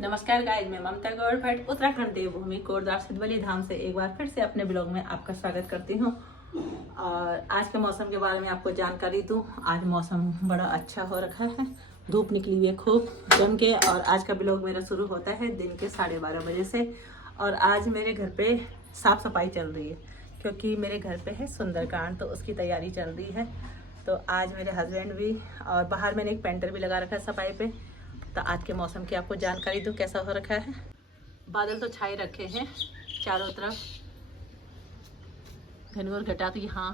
नमस्कार गाइस, मैं ममता गौड़ भट्ट उत्तराखंड देवभूमि कोटद्वार सिद्धवली धाम से एक बार फिर से अपने ब्लॉग में आपका स्वागत करती हूँ। और आज के मौसम के बारे में आपको जानकारी दूँ। आज मौसम बड़ा अच्छा हो रखा है, धूप निकली हुई है खूब जम के। और आज का ब्लॉग मेरा शुरू होता है दिन के 12:30 बजे से। और आज मेरे घर पे साफ़ सफाई चल रही है क्योंकि मेरे घर पे है सुंदरकांड, तो उसकी तैयारी चल रही है। तो आज मेरे हस्बैंड भी, और बाहर मैंने एक पेंटर भी लगा रखा है सफाई पे। तो आज के मौसम की आपको जानकारी दूँ कैसा हो रखा है। बादल तो छाए रखे हैं चारों तरफ, घनघोर घटा तो यहाँ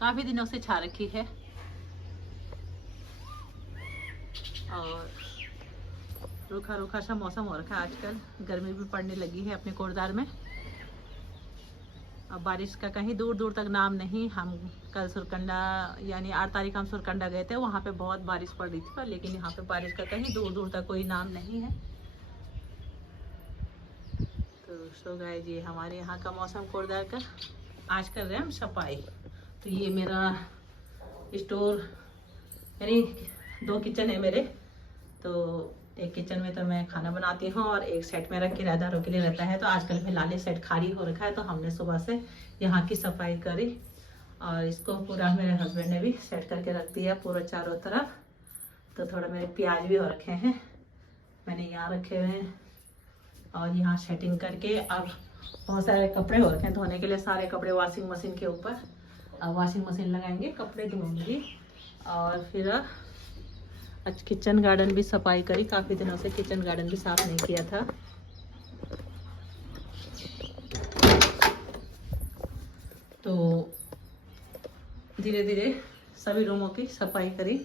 काफ़ी दिनों से छा रखी है। और रूखा रूखा सा मौसम हो रखा है आजकल, गर्मी भी पड़ने लगी है अपने कोटद्वार में। अब बारिश का कहीं दूर दूर तक नाम नहीं। हम कल सुरकंडा यानी 8 तारीख हम सुरकंडा गए थे, वहाँ पे बहुत बारिश पड़ रही थी, पर लेकिन यहाँ पे बारिश का कहीं दूर दूर तक कोई नाम नहीं है। तो सो गाइस, ये हमारे यहाँ का मौसम कोटद्वार का। आज कर रहे हैं हम सफाई। तो ये मेरा स्टोर, यानी 2 किचन है मेरे। तो एक किचन में तो मैं खाना बनाती हूँ और एक सेट मेरा किराएदारों के लिए रहता है। तो आजकल फिलहाल ये सेट खाली हो रखा है, तो हमने सुबह से यहाँ की सफाई करी और इसको पूरा मेरे हस्बैंड ने भी सेट करके रख दिया पूरा चारों तरफ। तो थोड़ा मेरे प्याज भी हो रखे हैं, मैंने यहाँ रखे हुए हैं और यहाँ सेटिंग करके। अब बहुत सारे कपड़े हो रखे हैं धोने के लिए, सारे कपड़े वॉशिंग मशीन के ऊपर। अब वॉशिंग मशीन लगाएंगे, कपड़े धोऊंगी। और फिर आज किचन गार्डन भी सफाई करी, काफ़ी दिनों से किचन गार्डन भी साफ नहीं किया था। तो धीरे धीरे सभी रूमों की सफाई करी।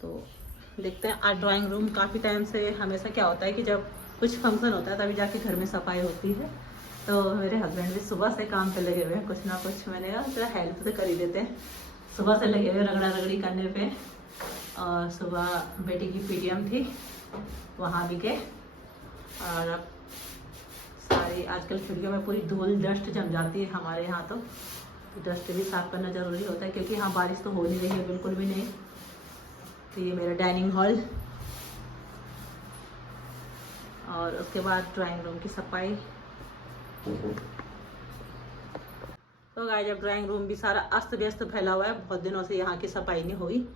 तो देखते हैं आज ड्राइंग रूम, काफ़ी टाइम से हमेशा क्या होता है कि जब कुछ फंक्शन होता है तभी जाके घर में सफाई होती है। तो मेरे हस्बैंड भी सुबह से काम पे लगे हुए हैं, कुछ ना कुछ। मैंने कहा थोड़ा हेल्प तो कर ही देते हैं, सुबह से लगे हुए रगड़ा रगड़ी करने पे। और सुबह बेटी की पीटीएम थी, वहाँ भी गए। और अब सारी आजकल खिड़कियों में पूरी धूल डस्ट जम जाती है हमारे यहाँ। तो डस्ट भी साफ करना ज़रूरी होता है क्योंकि यहाँ बारिश तो हो नहीं रही है बिल्कुल भी नहीं। तो ये मेरा डाइनिंग हॉल और उसके बाद ड्राइंग रूम की सफाई। तो गाइस, जब ड्राइंग रूम भी सारा अस्त व्यस्त फैला हुआ है, बहुत दिनों से यहाँ की सफाई नहीं हुई।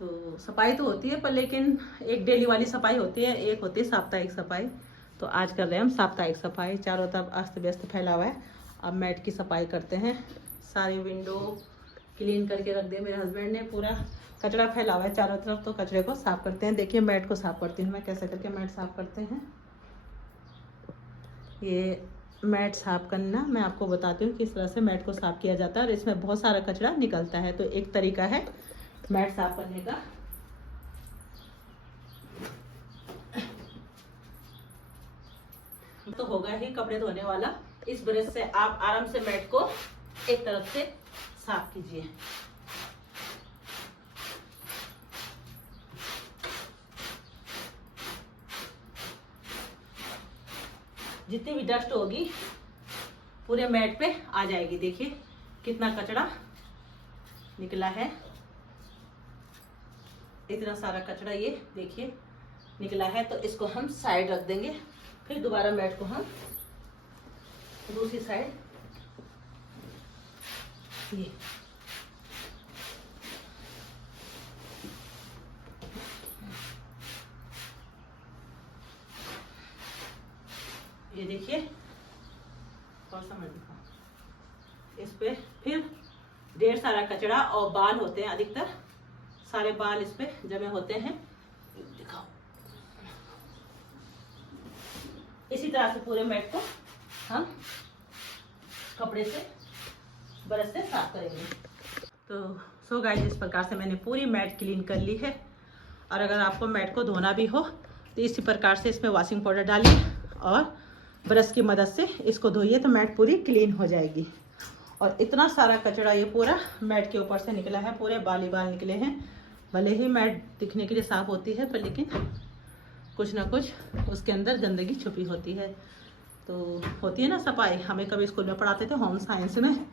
तो सफाई तो होती है पर लेकिन एक डेली वाली सफाई होती है, एक होती है साप्ताहिक सफाई। तो आज कर रहे हैं हम साप्ताहिक सफाई। चारों तरफ अस्त व्यस्त फैला हुआ है। अब मैट की सफाई करते हैं। सारी विंडो क्लीन करके रख दिया मेरे हस्बैंड ने, पूरा कचरा फैला हुआ है चारों तरफ। तो कचरे को साफ करते हैं। देखिए मैट को साफ करती हूँ मैं, कैसे करके मैट साफ करते हैं। ये मैट साफ करना मैं आपको बताती हूँ किस तरह से मैट को साफ किया जाता है, और इसमें बहुत सारा कचरा निकलता है। तो एक तरीका है मैट साफ करने का। तो होगा ही कपड़े धोने वाला। इस ब्रश से आप आराम से मैट को एक तरफ से साफ कीजिए। जितनी भी डस्ट होगी पूरे मैट पे आ जाएगी। देखिए कितना कचरा निकला है, इतना सारा कचरा ये देखिए निकला है। तो इसको हम साइड रख देंगे, फिर दोबारा मैट को हम दूसरी साइड ये देखिए और समझ दिखाओ। इस पे फिर ढेर सारा कचरा और बाल होते हैं, अधिकतर सारे बाल इस पे जमे होते हैं। दिखाओ, इसी तरह से पूरे मैट को हम कपड़े से ब्रश से साफ करेंगे। तो सो गाइस, इस प्रकार से मैंने पूरी मैट क्लीन कर ली है। और अगर आपको मैट को धोना भी हो तो इसी प्रकार से इसमें वॉशिंग पाउडर डालिए और ब्रश की मदद से इसको धोइए, तो मैट पूरी क्लीन हो जाएगी। और इतना सारा कचरा ये पूरा मैट के ऊपर से निकला है, पूरे बाल ही बाल निकले हैं। भले ही मैट दिखने के लिए साफ होती है पर लेकिन कुछ ना कुछ उसके अंदर गंदगी छुपी होती है। तो होती है ना सफाई, हमें कभी स्कूल में पढ़ाते थे होम साइंस में,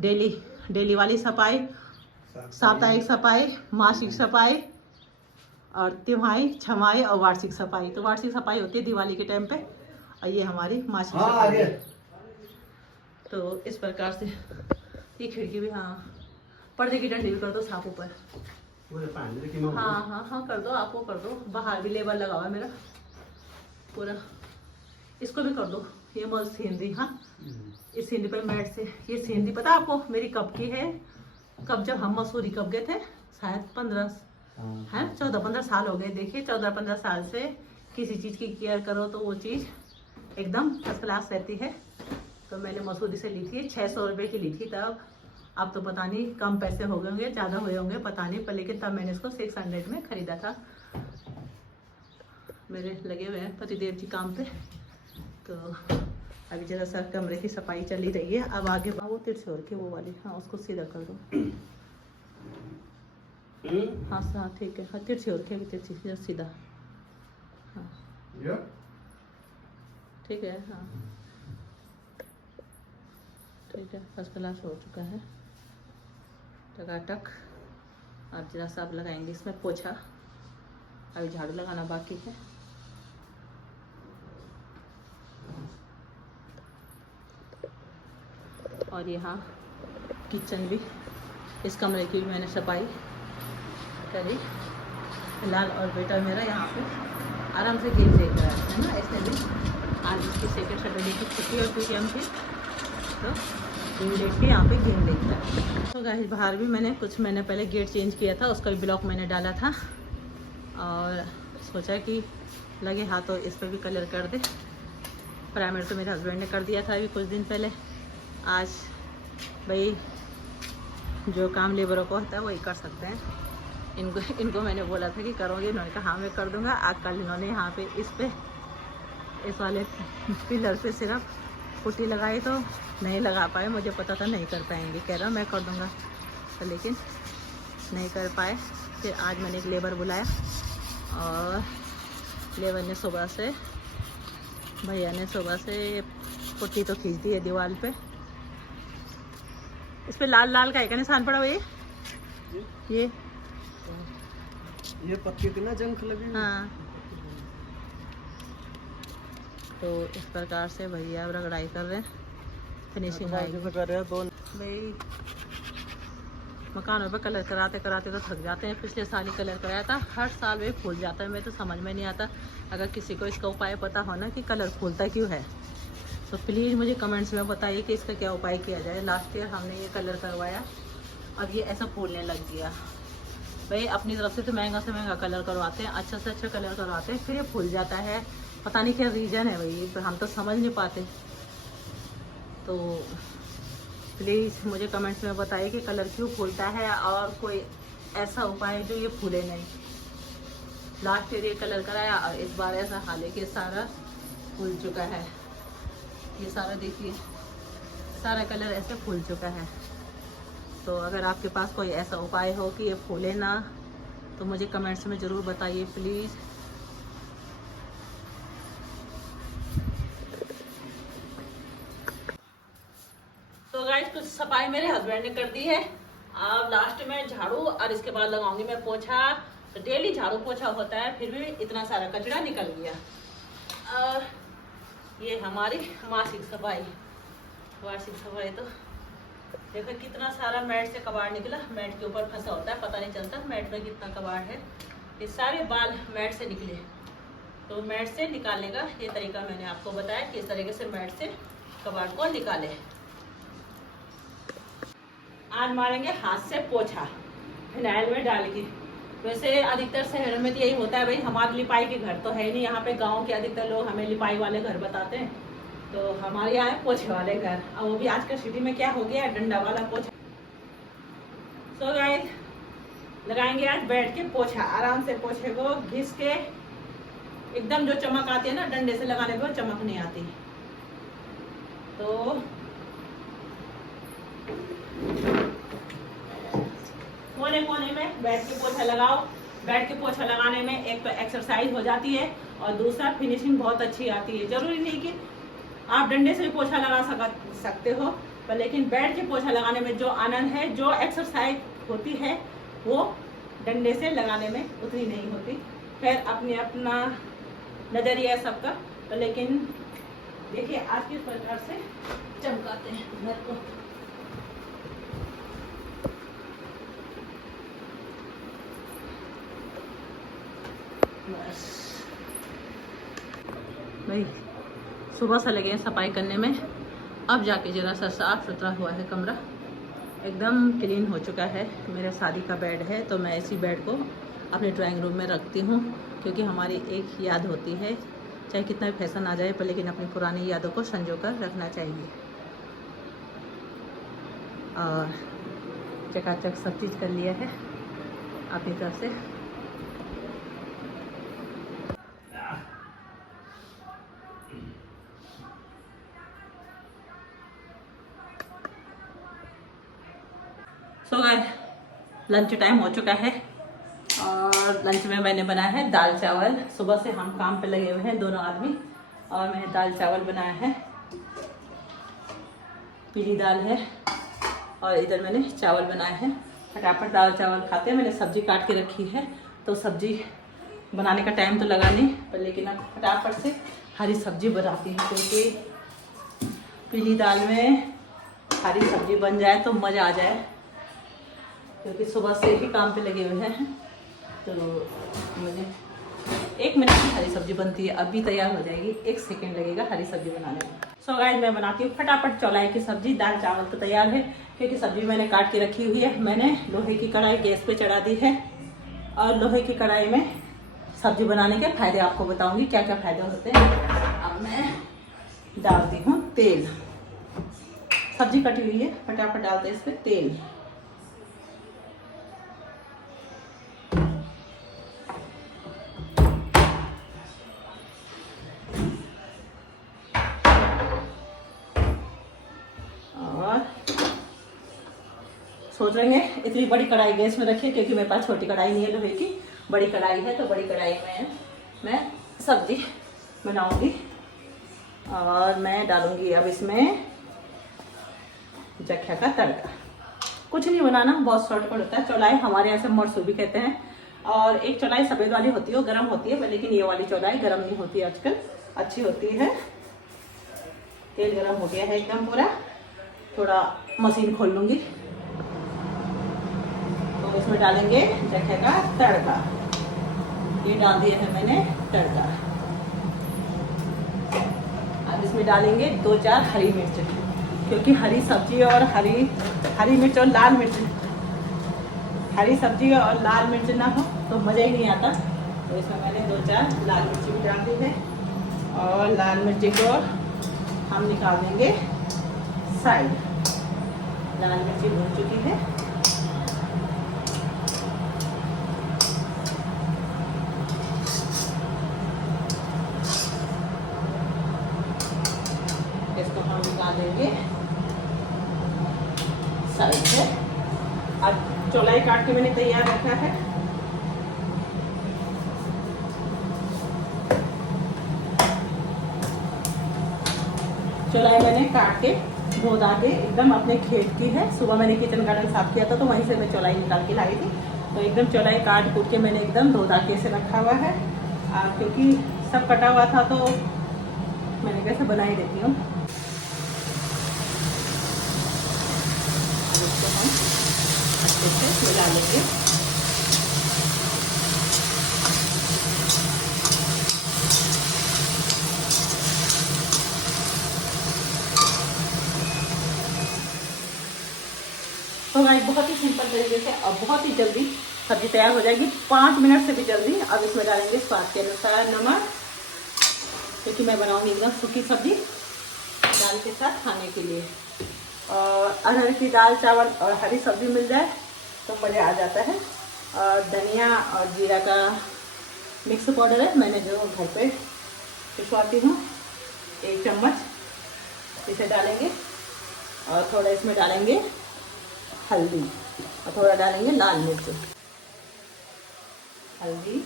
डेली वाली सफाई, साप्ताहिक सफाई, मासिक सफाई, और तिमाही, छमाही और वार्षिक सफाई। तो वार्षिक सफाई होती है दिवाली के टाइम पे, और ये हमारी मासिक सफाई है। तो इस प्रकार से ये खिड़की भी, हाँ पर्दे की डंडी भी कर दो साफ ऊपर। हाँ हाँ हाँ कर दो, आप वो कर दो। बाहर भी लेबर लगा हुआ है मेरा पूरा, इसको भी कर दो। ये मल सीनरी, हाँ इस सीनरी पर मैट से, ये सीनरी पता आपको मेरी कब की है? कब जब हम मसूरी कब गए थे, शायद 14-15 साल हो गए। देखिए 14-15 साल से किसी चीज़ की केयर करो तो वो चीज़ एकदम फर्स्ट क्लास रहती है। तो मैंने मसूरी से ली थी, 600 रुपये की ली थी तब। अब तो पता नहीं कम पैसे हो गए होंगे, ज़्यादा हुए होंगे पता नहीं, पर लेकिन तब मैंने इसको 600 में ख़रीदा था। मेरे लगे हुए हैं पतिदेव जी काम पे। तो अभी जरा सा कमरे की सफाई चली रही है। अब आगे वो तिरछोर के वो वाली, हाँ उसको सीधा कर दो। हाँ हाँ ठीक है, हाँ तिरछोर के तिरछी सीधा, हाँ ठीक है, हाँ ठीक है, फर्स्ट क्लास हो चुका है टकाटक। अब जरा सा अब लगाएंगे इसमें पोछा, अभी झाड़ू लगाना बाकी है। और यहाँ किचन भी, इस कमरे की भी मैंने सफाई करी। फिलहाल और बेटा मेरा यहाँ पे आराम से गेम देख रहा है ना, इसने भी आज उसकी सेकेंड सैटरडे की छुट्टी और क्योंकि हम थी तो गेम देख के यहाँ पे गेम देख रहा है। तो गाइस बाहर भी मैंने कुछ महीने पहले गेट चेंज किया था, उसका भी ब्लॉक मैंने डाला था और सोचा कि लगे हाथ तो इस पर भी कलर कर दे। प्राइमर तो मेरे हस्बैंड ने कर दिया था अभी कुछ दिन पहले। आज भाई जो काम लेबरों को होता है वही कर सकते हैं। इनको मैंने बोला था कि करोगे, इन्होंने कहा हाँ मैं कर दूंगा। आज कल इन्होंने यहाँ पे इस वाले पिलर पे सिर्फ पुट्टी लगाई तो नहीं लगा पाए। मुझे पता था नहीं कर पाएंगे, कह रहा मैं कर दूंगा तो लेकिन नहीं कर पाए। फिर आज मैंने एक लेबर बुलाया और लेबर ने सुबह से, भैया ने सुबह से पुट्टी तो खींच दी है दीवार पे। इस पे लाल लाल का निशान पड़ा हुआ ये पत्ती की ना जंग लगी। हाँ तो इस प्रकार से भैया रगड़ाई कर रहे हैं, फिनिशिंग कर रहे हैं। भाई मकानों पे कलर कराते कराते तो थक जाते हैं। पिछले साल ही कलर कराया था, हर साल वे फूल जाता है। मैं तो समझ में नहीं आता, अगर किसी को इसका उपाय पता हो ना कि कलर फूलता क्यों है तो प्लीज़ मुझे कमेंट्स में बताइए कि इसका क्या उपाय किया जाए। लास्ट ईयर हमने ये कलर करवाया, अब ये ऐसा फूलने लग गया। भाई अपनी तरफ से तो महंगा से महंगा कलर करवाते हैं, अच्छा से अच्छा कलर करवाते हैं, फिर ये फूल जाता है। पता नहीं क्या रीज़न है भाई, हम तो समझ नहीं पाते। तो प्लीज़ मुझे कमेंट्स में बताइए कि कलर क्यों फूलता है और कोई ऐसा उपाय जो ये फूले नहीं। लास्ट ईयर ये कलर कराया और इस बार ऐसा हाल है कि सारा फूल चुका है। ये सारा देखिए, सारा कलर ऐसे फूल चुका है। तो अगर आपके पास कोई ऐसा उपाय हो कि ये फूले ना तो मुझे कमेंट्स में ज़रूर बताइए प्लीज़। तो गाइस कुछ सफाई मेरे हस्बैंड ने कर दी है। अब लास्ट में झाड़ू और इसके बाद लगाऊंगी मैं पोछा। तो डेली झाड़ू पोछा होता है, फिर भी इतना सारा कचरा निकल गया। और ये हमारी मासिक सफाई, वार्षिक सफाई। तो देखो कितना सारा मैट से कबाड़ निकला। मैट के ऊपर फंसा होता है, पता नहीं चलता मैट में कितना कबाड़ है। ये सारे बाल मैट से निकले। तो मैट से निकालने का ये तरीका मैंने आपको बताया कि इस तरीके से मैट से कबाड़ को निकाले। आज मारेंगे हाथ से पोछा फिनाइल में डाल के। वैसे अधिकतर शहरों में तो यही होता है भाई, हमारे लिपाई के घर तो है नहीं यहाँ पे। गांव के अधिकतर लोग हमें लिपाई वाले घर बताते हैं, तो हमारे यहाँ है पोछे वाले घर। और वो भी आजकल सिटी में क्या हो गया है, डंडा वाला पोछा। सो गाइस लगाएंगे आज बैठ के पोछा, आराम से पोछे को घिस के। एकदम जो चमक आती है ना डंडे से लगाने पे, वो चमक नहीं आती। तो कोने कोने में बैठ के पोछा लगाओ। बैठ के पोछा लगाने में एक तो एक्सरसाइज हो जाती है और दूसरा फिनिशिंग बहुत अच्छी आती है। जरूरी नहीं कि आप डंडे से भी पोछा लगा सकते हो, पर लेकिन बैठ के पोछा लगाने में जो आनंद है, जो एक्सरसाइज होती है, वो डंडे से लगाने में उतनी नहीं होती। खैर अपने अपना नज़रिया है सबका, तो लेकिन देखिए आज किस प्रकार से चमकाते हैं घर को। बस भाई सुबह से लगे हैं सफाई करने में, अब जाके ज़रा सा साफ सुथरा हुआ है कमरा, एकदम क्लीन हो चुका है। मेरा शादी का बेड है तो मैं इसी बेड को अपने ड्राइंग रूम में रखती हूँ, क्योंकि हमारी एक याद होती है, चाहे कितना भी फैशन आ जाए पर लेकिन अपनी पुरानी यादों को संजो कर रखना चाहिए। और चकाचक सब चीज़ कर लिया है अपनी तरफ से। सो गाइस लंच टाइम हो चुका है और लंच में मैंने बनाया है दाल चावल। सुबह से हम काम पे लगे हुए हैं दोनों आदमी, और मैंने दाल चावल बनाया है, पीली दाल है, और इधर मैंने चावल बनाए हैं। फटाफट दाल चावल खाते हैं। मैंने सब्जी काट के रखी है तो सब्जी बनाने का टाइम तो लगा नहीं, पर लेकिन अब फटाफट से हरी सब्जी बनाती हूँ, क्योंकि पीली दाल में हरी सब्जी बन जाए तो मज़ा आ जाए, क्योंकि सुबह से ही काम पे लगे हुए हैं। तो मुझे 1 मिनट में हरी सब्जी बनती है, अभी तैयार हो जाएगी, 1 सेकेंड लगेगा हरी सब्जी बनाने में। सो गाइस मैं बनाती हूँ फटाफट चौलाई की सब्जी। दाल चावल तो तैयार है, क्योंकि सब्जी मैंने काट के रखी हुई है। मैंने लोहे की कढ़ाई गैस पे चढ़ा दी है, और लोहे की कढ़ाई में सब्जी बनाने के फ़ायदे आपको बताऊँगी क्या क्या फ़ायदे होते हैं। अब मैं डालती हूँ तेल, सब्जी कटी हुई है, फटाफट डालते हैं इस पर तेल। सोच रहे हैं इतनी बड़ी कढ़ाई गैस में रखिए, क्योंकि मेरे पास छोटी कढ़ाई नहीं है लोहे की, बड़ी कढ़ाई है, तो बड़ी कढ़ाई में मैं सब्जी बनाऊंगी। और मैं डालूंगी अब इसमें जख्या का तड़का। कुछ नहीं बनाना, बहुत शॉर्टकट होता है। चौलाई हमारे यहाँ से मरसू भी कहते हैं, और एक चौलाई सफ़ेद वाली होती है, वो गर्म होती है, लेकिन ये वाली चौलाई गर्म नहीं होती है आजकल, अच्छी होती है। तेल गर्म हो गया है एकदम पूरा, थोड़ा मशीन खोल लूँगी। तो इसमें डालेंगे जख्या का तड़का, ये डाल दिया है मैंने तड़का। अब इसमें डालेंगे 2-4 हरी मिर्च, क्योंकि हरी सब्जी और हरी मिर्च और लाल मिर्च, हरी सब्जी और लाल मिर्च ना हो तो मज़ा ही नहीं आता। तो इसमें मैंने 2-4 लाल मिर्ची भी डाल दी है, और लाल मिर्ची को हम निकाल देंगे साइड। लाल मिर्ची भून चुकी है। इसको हम निकाल देंगे साइड से। अब चौलाई काट के मैंने तैयार रखा है। चौलाई मैंने काट के धो धा के एकदम अपने खेत की है। सुबह मैंने किचन गार्डन साफ किया था, तो वहीं से मैं चौलाई निकाल के लाई थी। तो एकदम चौलाई काट कूट के मैंने एकदम धो धा के से रखा हुआ है, क्योंकि सब कटा हुआ था तो मैंने कैसे बना ही देती हूँ। इसको हम अच्छे से मिला लेंगे। तो गाइस बहुत ही सिंपल तरीके से और बहुत ही जल्दी सब्जी तैयार हो जाएगी, 5 मिनट से भी जल्दी। अब इसमें डालेंगे स्वाद के अनुसार नमक, क्योंकि मैं बनाऊंगी एकदम सूखी सब्जी दाल के साथ खाने के लिए। और अरहर की दाल चावल और हरी सब्जी मिल जाए तो मज़ा आ जाता है। और धनिया और जीरा का मिक्स पाउडर है, मैंने जो घर पे पिसवाती हूँ, 1 चम्मच इसे डालेंगे। और थोड़ा इसमें डालेंगे हल्दी, और थोड़ा डालेंगे लाल मिर्च। हल्दी,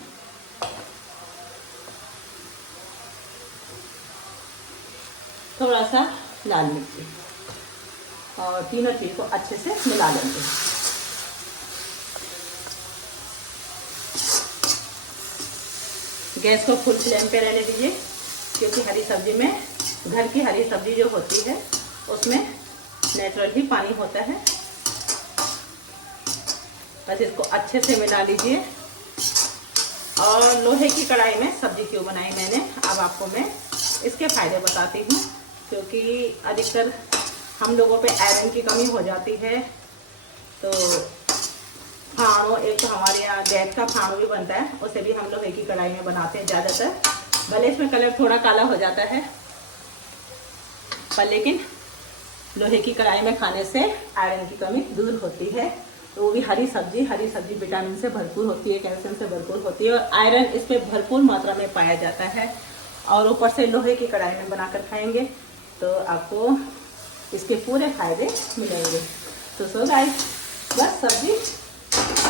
थोड़ा सा लाल मिर्च, और तीनों चीज़ को अच्छे से मिला लेंगे। गैस को फुल फ्लेम पे रहने दीजिए, क्योंकि हरी सब्जी में, घर की हरी सब्जी जो होती है उसमें नेचुरल ही पानी होता है। बस इसको अच्छे से मिला लीजिए। और लोहे की कढ़ाई में सब्जी क्यों बनाई मैंने, अब आपको मैं इसके फ़ायदे बताती हूँ। क्योंकि अधिकतर हम लोगों पे आयरन की कमी हो जाती है, तो फाड़ो, एक तो हमारे यहाँ गैस का फाड़ो भी बनता है, उसे भी हम लोहे की कढ़ाई में बनाते हैं ज़्यादातर। भले इसमें कलर थोड़ा काला हो जाता है, पर लेकिन लोहे की कढ़ाई में खाने से आयरन की कमी दूर होती है। तो वो भी हरी सब्जी विटामिन से भरपूर होती है, कैल्शियम से भरपूर होती है, और आयरन इसमें भरपूर मात्रा में पाया जाता है। और ऊपर से लोहे की कढ़ाई में बनाकर खाएंगे तो आपको इसके पूरे फायदे मिलेंगे। तो सो गाइस, बस सब्जी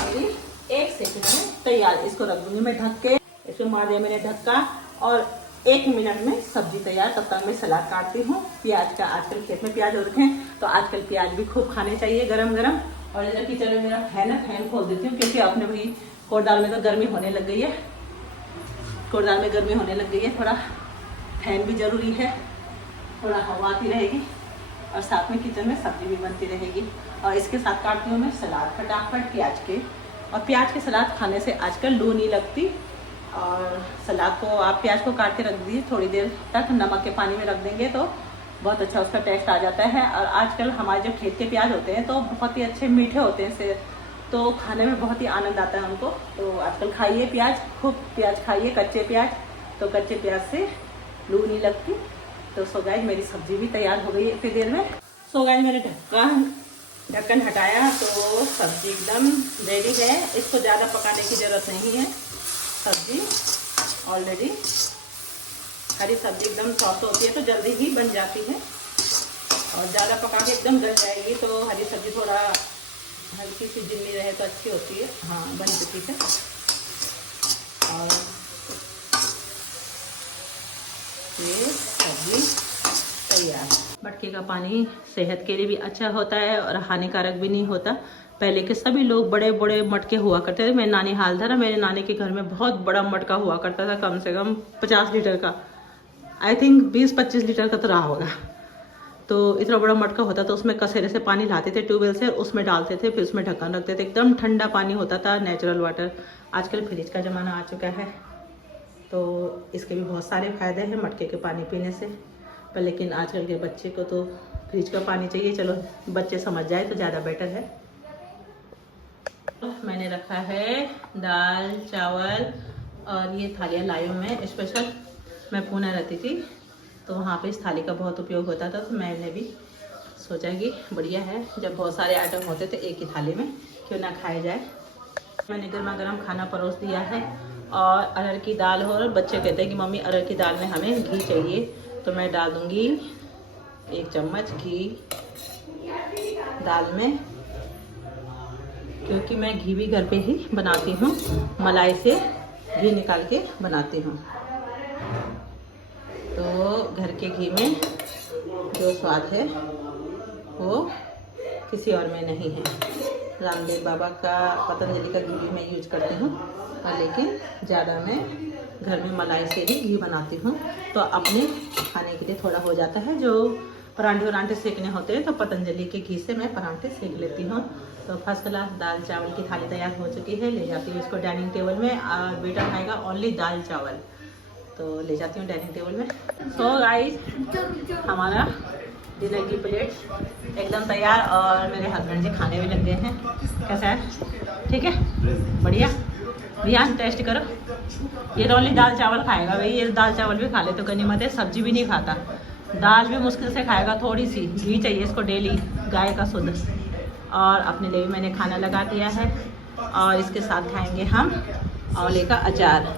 मेरी 1 सेकंड में तैयार। इसको रख दूंगी मैं ढक के, इसमें मार दिया मैंने ढक्का, और 1 मिनट में सब्जी तैयार। तब तक मैं सलाद काटती हूँ। प्याज का आजकल खेत में प्याज हो रखे हैं, तो आजकल प्याज भी खूब खाने चाहिए गरम गरम। और इधर किचन में मेरा है ना, फैन खोल देती हूँ, क्योंकि अपने भाई कोटदाल में तो गर्मी होने लग गई है। कोटदाल में गर्मी होने लग गई है, थोड़ा फैन भी ज़रूरी है, थोड़ा हवा आती रहेगी, और साथ में किचन में सब्जी भी बनती रहेगी। और इसके साथ काटती हूँ मैं सलाद फटाफट प्याज के। और प्याज के सलाद खाने से आजकल लू नहीं लगती। और सलाद को आप प्याज को काट के रख दीजिए, थोड़ी देर तक नमक के पानी में रख देंगे तो बहुत अच्छा उसका टेस्ट आ जाता है। और आजकल हमारे जो खेत के प्याज होते हैं तो बहुत ही अच्छे मीठे होते हैं से, तो खाने में बहुत ही आनंद आता है हमको। तो आजकल खाइए प्याज, खूब प्याज खाइए, कच्चे प्याज, तो कच्चे प्याज से लू नहीं लगती। तो सो गाइस, मेरी सब्जी भी तैयार हो गई है इतनी देर में। सो गाइस, मैंने ढक्कन हटाया तो सब्जी एकदम रेडी है। इसको ज़्यादा पकाने की ज़रूरत नहीं है। सब्जी ऑलरेडी, हरी सब्जी एकदम सॉफ्ट होती है तो जल्दी ही बन जाती है। और ज़्यादा पका के एकदम गल जाएगी तो हरी सब्जी थोड़ा हल्की सी जिल्ली रहे तो अच्छी होती है। हाँ, बन चुकी है। और ये सब्जी तैयार। मटके का पानी सेहत के लिए भी अच्छा होता है और हानिकारक भी नहीं होता। पहले के सभी लोग बड़े बड़े मटके हुआ करते थे। मेरे नानी हाल था ना, मेरे नानी के घर में बहुत बड़ा मटका हुआ करता था, कम से कम 50 लीटर का, आई थिंक 20-25 लीटर का तो रहा होगा। तो इतना बड़ा मटका होता था, उसमें कसेरे से पानी लाते थे ट्यूबवेल से, उसमें डालते थे, फिर उसमें ढक्कन रखते थे, एकदम ठंडा पानी होता था, नेचुरल वाटर। आजकल फ्रिज का ज़माना आ चुका है, तो इसके भी बहुत सारे फ़ायदे हैं मटके के पानी पीने से। पर लेकिन आजकल के बच्चे को तो फ्रिज का पानी चाहिए। चलो, बच्चे समझ जाए तो ज़्यादा बेटर है। मैंने रखा है दाल चावल, और ये थालियाँ लाई हूँ मैं स्पेशल। मैं पुणे रहती थी तो वहाँ पे इस थाली का बहुत उपयोग होता था, तो मैंने भी सोचा कि बढ़िया है, जब बहुत सारे आइटम होते थे एक ही थाली में, क्यों ना खाया जाए। मैंने गर्मा गर्म खाना परोस दिया है। और अरहर की दाल हो, और बच्चे कहते हैं कि मम्मी अरहर की दाल में हमें घी चाहिए, तो मैं डाल दूँगी 1 चम्मच घी दाल में, क्योंकि मैं घी भी घर पे ही बनाती हूँ, मलाई से घी निकाल के बनाती हूँ। तो घर के घी में जो स्वाद है वो किसी और में नहीं है। रामदेव बाबा का, पतंजलि का घी भी मैं यूज करती हूँ, और लेकिन ज़्यादा मैं घर में मलाई से ही घी बनाती हूँ। तो अपने खाने के लिए थोड़ा हो जाता है। जो परांठे सेकने होते हैं तो पतंजलि के घी से मैं परांठे सेक लेती हूँ। तो फर्स्ट क्लास दाल चावल की थाली तैयार हो चुकी है। ले जाती हूँ इसको डाइनिंग टेबल में, और बेटा खाएगा ओनली दाल चावल, तो ले जाती हूँ डाइनिंग टेबल में। सो गाइस, हमारा डिनर की प्लेट एकदम तैयार, और मेरे हस्बैंड जी खाने भी लग गए हैं। कैसा है? ठीक है, बढ़िया। भैया टेस्ट करो। ये ओनली दाल चावल खाएगा भाई, ये दाल चावल भी खा ले तो गनीमत है, सब्जी भी नहीं खाता, दाल भी मुश्किल से खाएगा, थोड़ी सी घी चाहिए इसको डेली, गाय का शुद्ध। और अपने लिए भी मैंने खाना लगा दिया है। और इसके साथ खाएंगे हम आंवले का अचार,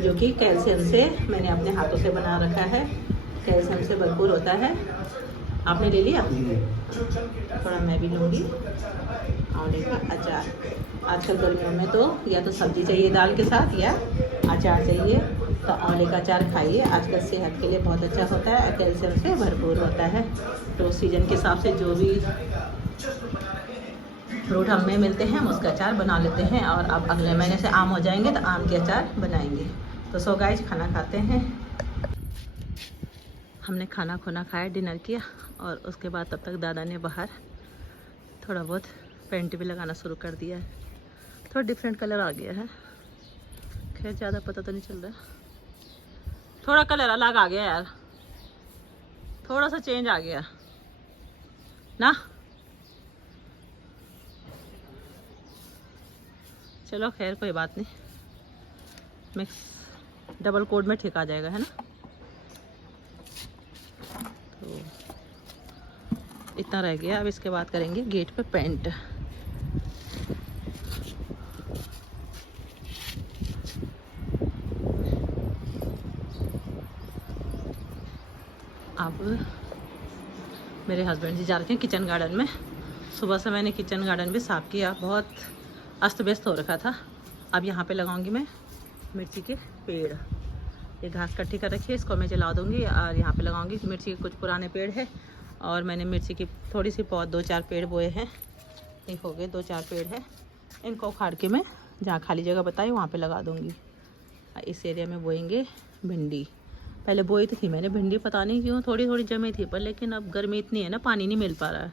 जो कि कैल्शियम से मैंने अपने हाथों से बना रखा है, कैल्शियम से भरपूर होता है। आपने ले लिया? थोड़ा मैं भी लूँगी। आंवले का अचार, आजकल गर्मियों में तो या तो सब्जी चाहिए दाल के साथ या अचार चाहिए, तो आंवले का अचार खाइए। आजकल सेहत के लिए बहुत अच्छा होता है, कैल्शियम से भरपूर होता है। तो सीजन के हिसाब से जो भी फ्रूट हमें मिलते हैं हम उसका अचार बना लेते हैं। और अब अगले महीने से आम हो जाएंगे तो आम के अचार बनाएंगे। तो सो गाइस खाना खाते हैं। हमने खाना खुना खाया, डिनर किया और उसके बाद तब तक दादा ने बाहर थोड़ा बहुत पेंट भी लगाना शुरू कर दिया है। थोड़ा डिफरेंट कलर आ गया है, खैर ज़्यादा पता तो नहीं चल रहा, थोड़ा कलर अलग आ गया यार, थोड़ा सा चेंज आ गया ना। चलो खैर कोई बात नहीं, मिक्स डबल कोड में ठीक आ जाएगा, है ना। तो इतना रह गया, अब इसके बाद करेंगे गेट पे पेंट। अब मेरे हस्बैंड जी जा रखे हैं किचन गार्डन में। सुबह से मैंने किचन गार्डन भी साफ़ किया, बहुत अस्त व्यस्त हो रखा था। अब यहाँ पे लगाऊंगी मैं मिर्ची के पेड़, ये घास इकट्ठी कर रखी है, इसको मैं जला दूंगी और यहाँ पे लगाऊंगी। मिर्ची के कुछ पुराने पेड़ है और मैंने मिर्ची की थोड़ी सी पौध 2-4 पेड़ बोए हैं, ये हो गए 2-4 पेड़ है। इनको उखाड़ के मैं जहाँ खाली जगह बताई वहाँ पे लगा दूँगी। इस एरिया में बोएंगे भिंडी। पहले बोई तो थी मैंने भिंडी, पता नहीं क्यों थोड़ी थोड़ी जमी थी, पर लेकिन अब गर्मी इतनी है ना, पानी नहीं मिल पा रहा है,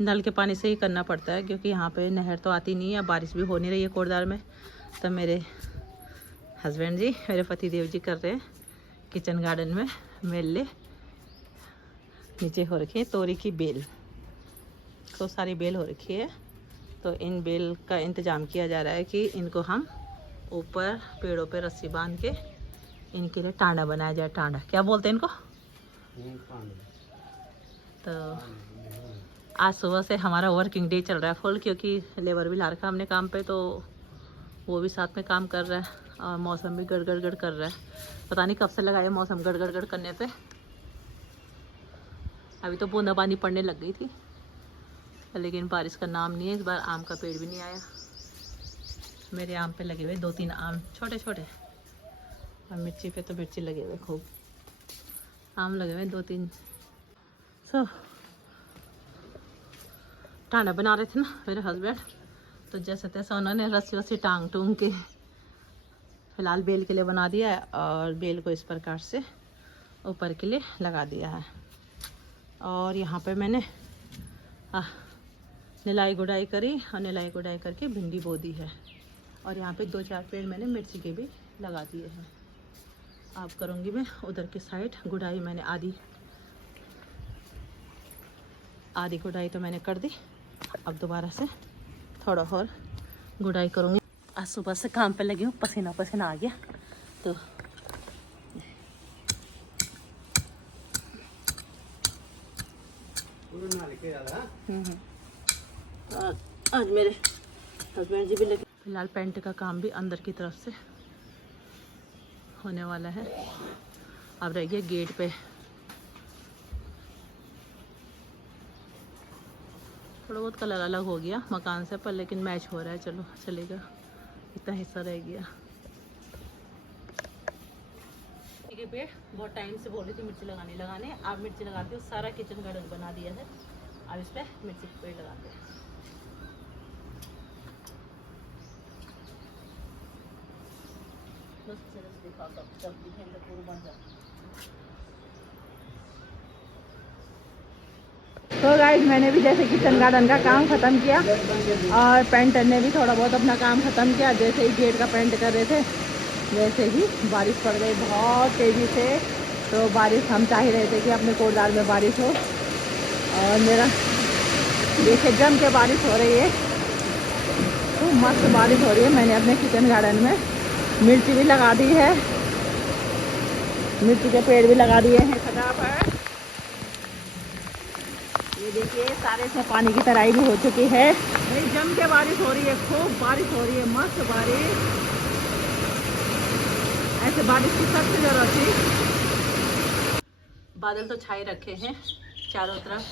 नल के पानी से ही करना पड़ता है क्योंकि यहाँ पे नहर तो आती नहीं है, बारिश भी हो नहीं रही है कोटद्वार में। तब मेरे हस्बैंड जी, मेरे पति देव जी कर रहे हैं किचन गार्डन में मेले। नीचे हो रखी है तोरी की बेल, खूब सारी बेल हो रखी है, तो इन बेल का इंतज़ाम किया जा रहा है कि इनको हम ऊपर पेड़ों पे रस्सी बांध के इनके लिए टांडा बनाया जाए। टांडा क्या बोलते हैं इनको। तो आज सुबह से हमारा वर्किंग डे चल रहा है फुल, क्योंकि लेबर भी ला रखा हमने काम पे, तो वो भी साथ में काम कर रहा है और मौसम भी गड़ कर रहा है। पता नहीं कब से लगाया मौसम गड़ करने पे। अभी तो बूंदाबांदी पड़ने लग गई थी, लेकिन बारिश का नाम नहीं है। इस बार आम का पेड़ भी नहीं आया। मेरे आम पे लगे हुए 2-3 आम छोटे छोटे, और मिर्ची पे तो मिर्ची लगे हुए, खूब आम लगे हुए 2-3। सो टांडा बना रहे थे ना मेरे हस्बैंड, तो जैसे तैसे उन्होंने रस्सी टांग टूंग के फिलहाल बेल के लिए बना दिया है, और बेल को इस प्रकार से ऊपर के लिए लगा दिया है। और यहाँ पे मैंने निलाई गुड़ाई करी, और निलाई गुड़ाई करके भिंडी बो दी है, और यहाँ पे 2-4 पेड़ मैंने मिर्ची के भी लगा दिए हैं। अब करूँगी मैं उधर की साइड गुड़ाई। मैंने आधी गुड़ाई तो मैंने कर दी, अब दोबारा से थोड़ा और गुड़ाई करूँगी। आज सुबह से काम पे लगी हूँ, पसीना आ गया। तो आज मेरे हस्बैंड जी भी लगे। फिलहाल पेंट का काम भी अंदर की तरफ से होने वाला है। अब रह गया गेट पे, थोड़ा बहुत कलर अलग हो गया मकान से, पर लेकिन मैच हो रहा है, चलो चलेगा। इतना हिस्सा रह गया। ठीक है, पेड़ बहुत टाइम से बोल रही थी मिर्ची लगाने। आप मिर्ची लगाते हो, सारा किचन गार्डन बना दिया है। अब इस पर मिर्ची के पेड़ लगाते हैं। तो गाइस मैंने भी जैसे किचन गार्डन का काम ख़त्म किया, और पेंटर ने भी थोड़ा बहुत अपना काम ख़त्म किया। जैसे ही गेट का पेंट कर रहे थे वैसे ही बारिश पड़ गई बहुत तेज़ी से। तो बारिश हम चाह ही रहे थे कि अपने कोटद्वार में बारिश हो, और मेरा देखिए जम के बारिश हो रही है, तो मस्त बारिश हो रही है। मैंने अपने किचन गार्डन में मिर्ची भी लगा दी है, मिर्ची के पेड़ भी लगा दिए हैं फटाफट। ये देखिए सारे से पानी की तराई भी हो चुकी है। भाई जम के बारिश हो रही है, खूब बारिश हो रही है, मस्त बारिश। ऐसे बारिश की सख्त जरूरत थी। बादल तो छाए रखे हैं चारों तरफ।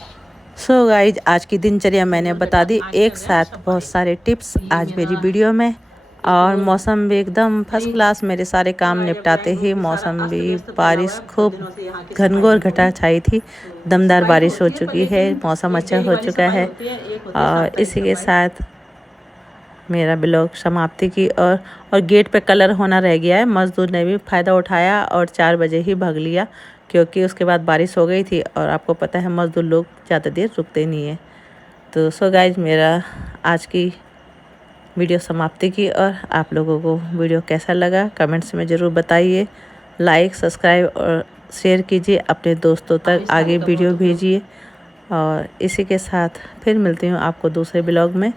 सो गाइज आज की दिनचर्या मैंने बता दी, एक साथ बहुत सारे टिप्स आज मेरी वीडियो में। और मौसम भी एकदम फर्स्ट क्लास, मेरे सारे काम निपटाते ही मौसम भी, बारिश खूब घनघोर घटा छाई थी, दमदार बारिश हो चुकी है, मौसम अच्छा हो चुका है। और इसी के साथ मेरा ब्लॉग समाप्ति की। और गेट पे कलर होना रह गया है। मज़दूर ने भी फ़ायदा उठाया और 4 बजे ही भाग लिया, क्योंकि उसके बाद बारिश हो गई थी और आपको पता है मज़दूर लोग ज़्यादा देर रुकते नहीं है। तो सो गाइज, मेरा आज की वीडियो समाप्ति की। और आप लोगों को वीडियो कैसा लगा कमेंट्स में ज़रूर बताइए। लाइक, सब्सक्राइब और शेयर कीजिए, अपने दोस्तों तक आगे वीडियो भेजिए। और इसी के साथ फिर मिलती हूँ आपको दूसरे ब्लॉग में।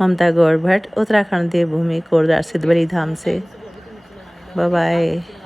ममता गौड़ भट्ट, उत्तराखंड देवभूमि कोटद्वार सिद्धबली धाम से। Bye bye.